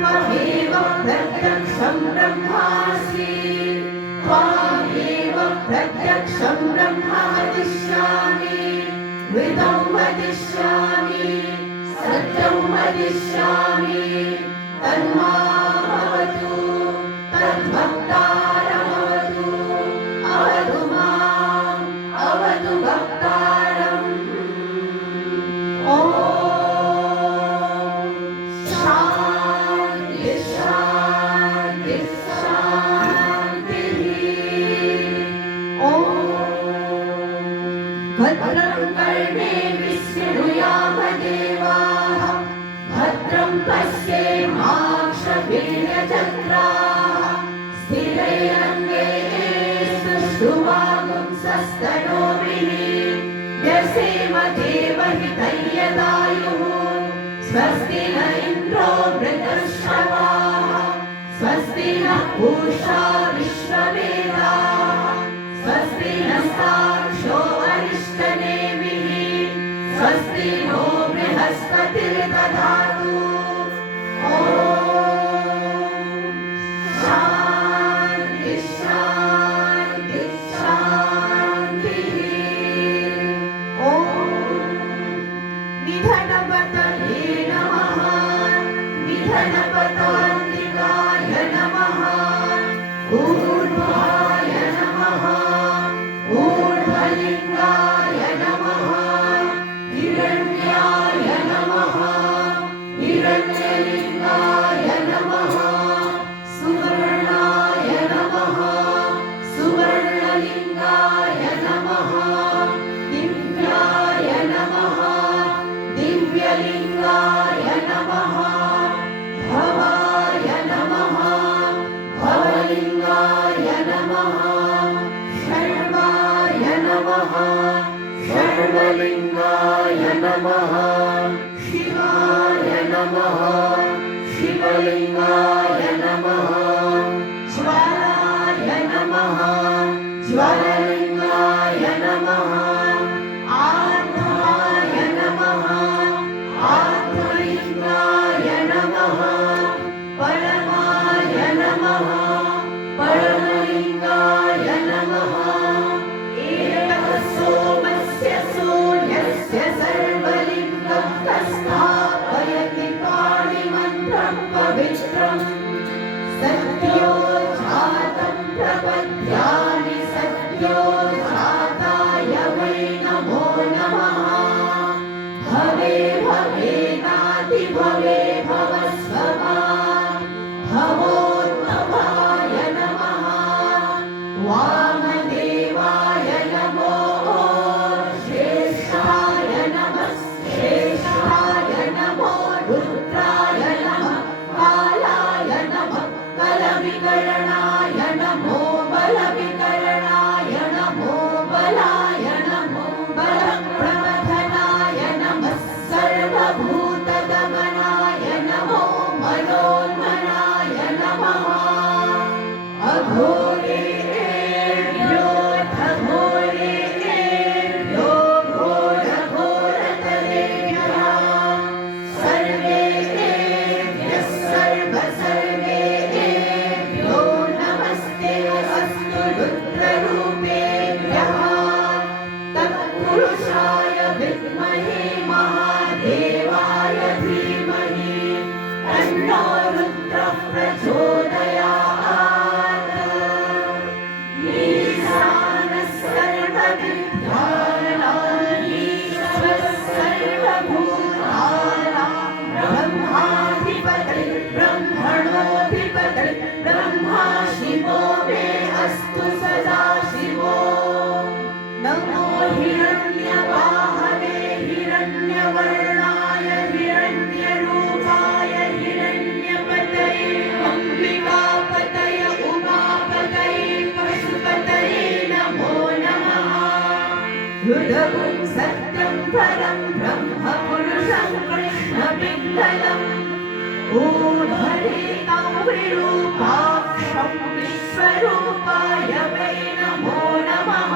त्वमेव प्रत्यक्षं ब्रह्मासि त्वमेव प्रत्यक्षं ब्रह्म वदिष्यामि मृतं वदिष्यामि सत्यं वदिष्यामि तन्मामवतु तद्भक्तारमवतु अवतु माम् अवतु भक्तारम् ॐ शान्ति शान्ति शान्तिः ॐ भद्रं कर्णेभिः शृणुयाम देवाः भद्रं पश्येमाक्षभिर्यजत्राः स्थिरैरङ्गैः सुष्ठुवागुंसस्तनूभिः व्यसेम देवहितैर्यदायुः स्वस्ति न इन्द्रो वृद्धश्रवाः स्वस्ति नः पूषा विश्ववेदाः स्वस्ति नस्तार्क्ष्यो अरिष्टनेमिः स्वस्ति नो बृहस्पतिर्दधातु ॐ शान्ति शान्ति शान्तिः ॐ निधनपतये नमः निधनपतान्तिकाय नमः ऊर्ध्वाय नमः ऊर्ध्वलिङ्गाय नमः हिरण्याय नमः हिरण्यलिङ्गाय नमः सुवर्णाय नमः सुवर्णलिङ्गाय नमः दिव्याय नमः दिव्यलिङ्गाय नमः भवाय नमः भवलिङ्गाय नमः शर्वाय नमः शर्वलिङ्गाय नमः शिवाय नमः शिवलिङ्गाय नमः ज्वालाय नमः ज्वाललिङ्गाय नमः आर्द्राय नमः आर्द्रलिङ्गाय नमः परमाय नमः परमलिङ्गाय नमः एकः सोमस्य सूर्यस्य सर्वलिङ्गं स्थापयति पाणिमन्त्रं पवित्रम् सत्यो जातं प्रपद्यानि सत्यो जाताय वै नमो नमः भवे भवेनाति भवे भवस्वमा भवोद्भवाय नमः वामदेवाय नमो श्रेष्ठाय नमः श्रेष्ठाय नमो रुद्राय नमः कालाय नमः बलविकरणाय नमो बलविकरणाय नमो बलाय नमो बलप्रमथनाय नमः सर्वभूतगमनाय नमो मनोन्मनाय नमः अघोरेभ्योऽथ घोरेभ्यो घोरघोरतरेभ्यः सर्वेभ्यः सर्वसर्वेभ्यो नमस्ते अस्तु रुद्ररूपेभ्यः तत्पुरुषाय विद्महे महादेवाय धीमहि तन्नो रुद्रः प्रचोदयात् ईशानः सर्वविद्यानां ईश्वरः सर्वभूतानां ब्रह्माधिपतिर्ब्रह्मणोऽधिपतिः ब्रह्मा शिवो मे अस्तु सदा शिवो नमो हिरण्यवाहने हिरण्यवर्णाय हिरण्यरूपाय हिरण्यपतये अम्बिकापतये उमापतये पशुपतये नमो नमः हृदयं सत्यं परं ब्रह्म पुरुषं कृष्णपिङ्गलम् ऊर्ध्वरेतं विरूपाक्षं विश्वरूपाय वै नमो नमः